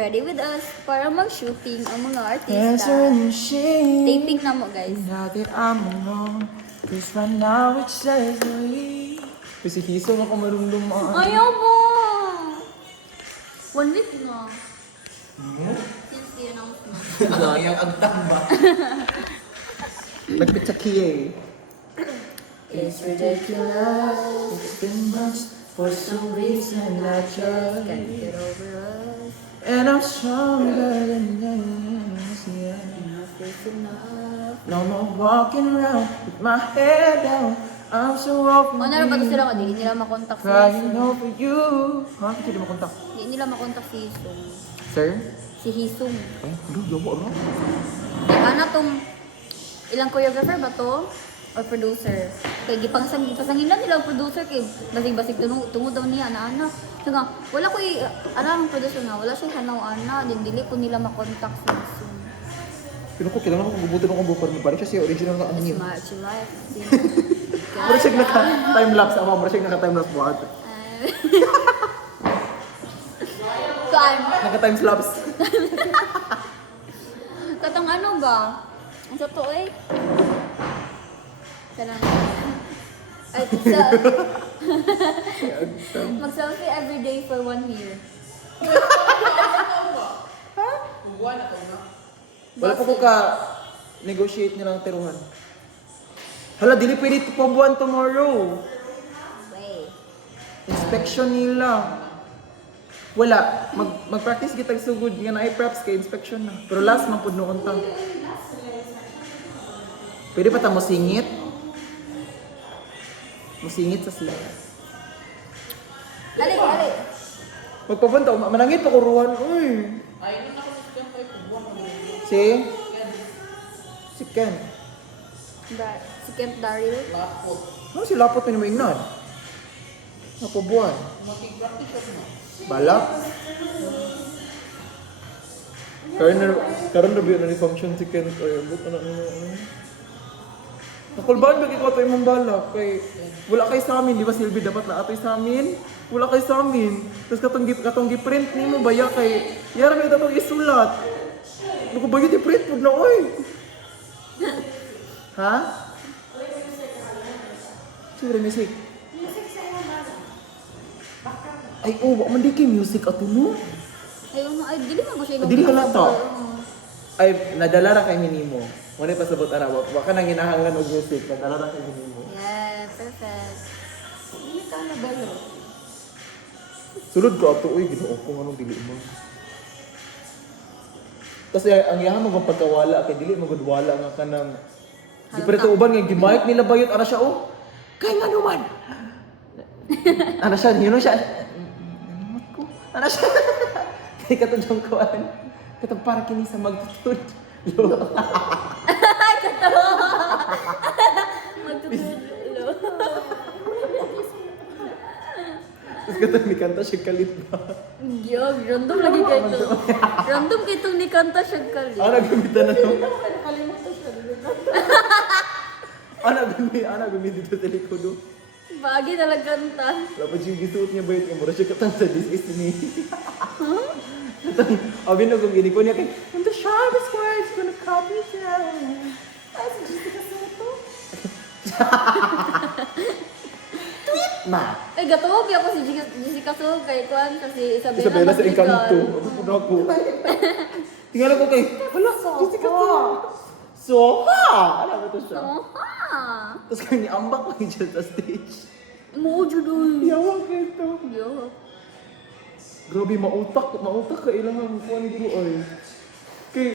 Ready with us para mag-shooting ang mga artista. Answering machine. Taping na mo, guys. Now that I'm alone, cause right now it says we. Kasi hiso ako marumdumaan. Ayaw mo! 1 week na. Since the announcement. Yung agtang ba? Nagpit sa kiye. It's ridiculous. It's been months for some reason I just Can't get over us. and I'm stronger than this, yeah. Enough is enough. No more walking around with my head down. I'm so open. O, naroon ba ito sila ko? Di nila makontak si Crying Hisong. over you. Ha? Hindi mo kontak. Di nila makontak si Hisong. Sir? Si Hisong. Eh, ano? Yawa, ano? Eh, ana tong ilang choreographer ba to? Or producer? Kaya gipasangin lang nila ang producer kay basig-basig tungod daw niya ana. So nga, wala ko ang producer nga, wala siya hanaw ana, din dili ko nila makontak si Hisong. Pero ko, kailangan ko gubutin ako bukod. Balik siya siya original na anime. It's life. Mura siya naka-timelapse. Ako, mura siya naka-timelapse buhat. Time. Naka-timelapse. Katong ano ba? Ang totoo eh. Salamat. Ay, mag-selfie every day for 1 year. Wala pa ko ka-negotiate nilang tiruhan. Hala, dili pwede ito pabuan tomorrow. Way. Inspection nila. Wala. Mag-practice kita sugod nga na i-preps kay inspection na. Pero last man pud noon ta. Pwede pa ta mo singit? Musingit sa sila. Ali, ali. Magpabanta, manangit pa ko ruhan. Uy. Si Ken. Si Kemp Daryl. Ano si Lapot na naman ingnan? Napabuan. Balak? Karon na biyo na ni function si Ken. Ay, abot na ano. Nakulbaan ba ikaw ito imong balak? Kay, wala kay sa amin. Di ba Silvi dapat na atoy sa amin? Wala kay sa amin. Tapos katong giprint ni mo baya kay yara may datong isulat. Ano ko ba yun i-print po na oy? Ha? Siyempre music. Ay, oh, wak man di kay music ato mo. Ay, dili mo ba siya Dili ka na to. Ay, nadala ra kay minimo. Muna pasabot ana, wa ka nang ginahanglan og music, nadala ra kay minimo. Yeah, perfect. Hindi ka na ba yun? Sulod ko ato, uy, ginoo ko anong dili mo. Kasi ang yahan mo pagkawala kay dili mo gud wala nga kanang di pa ito uban nga gimike nila bayot ana siya oh. Kay nga naman. Ana siya, you know siya. Ko. Ana siya. Kay katong kuan. Katong para kini sa magtutod. Magtutulo. Tapos katong ni kanta siya kalit ba. Yo, random lagi kayo to. Random kayo itong ni kanta siya kali. Ana gamitan na to. Nakalimutan siya. Ana gumit dito sa likod. Oh. Bagi talaga kanta. Tapos yung gisuot niya bayot yung mura siya katang sa this is me. Katang, abin na kung giniko niya kay, and the sharpest words gonna cut me down. Ah, si Jessica Soto. Tweet ma! Ay, gatuwa ako si Jessica Soto kay Kwan kasi Isabela sa Encanto. Ano po na ako? Tingnan ko kay, hala, Jessica to. Soha! Alam mo to siya. Oha! Tapos kaya niambak lang siya sa stage. Mo judoy. Yawag kayo to. Yo. Grabe, mautak ka ilang ang kuhan dito ay.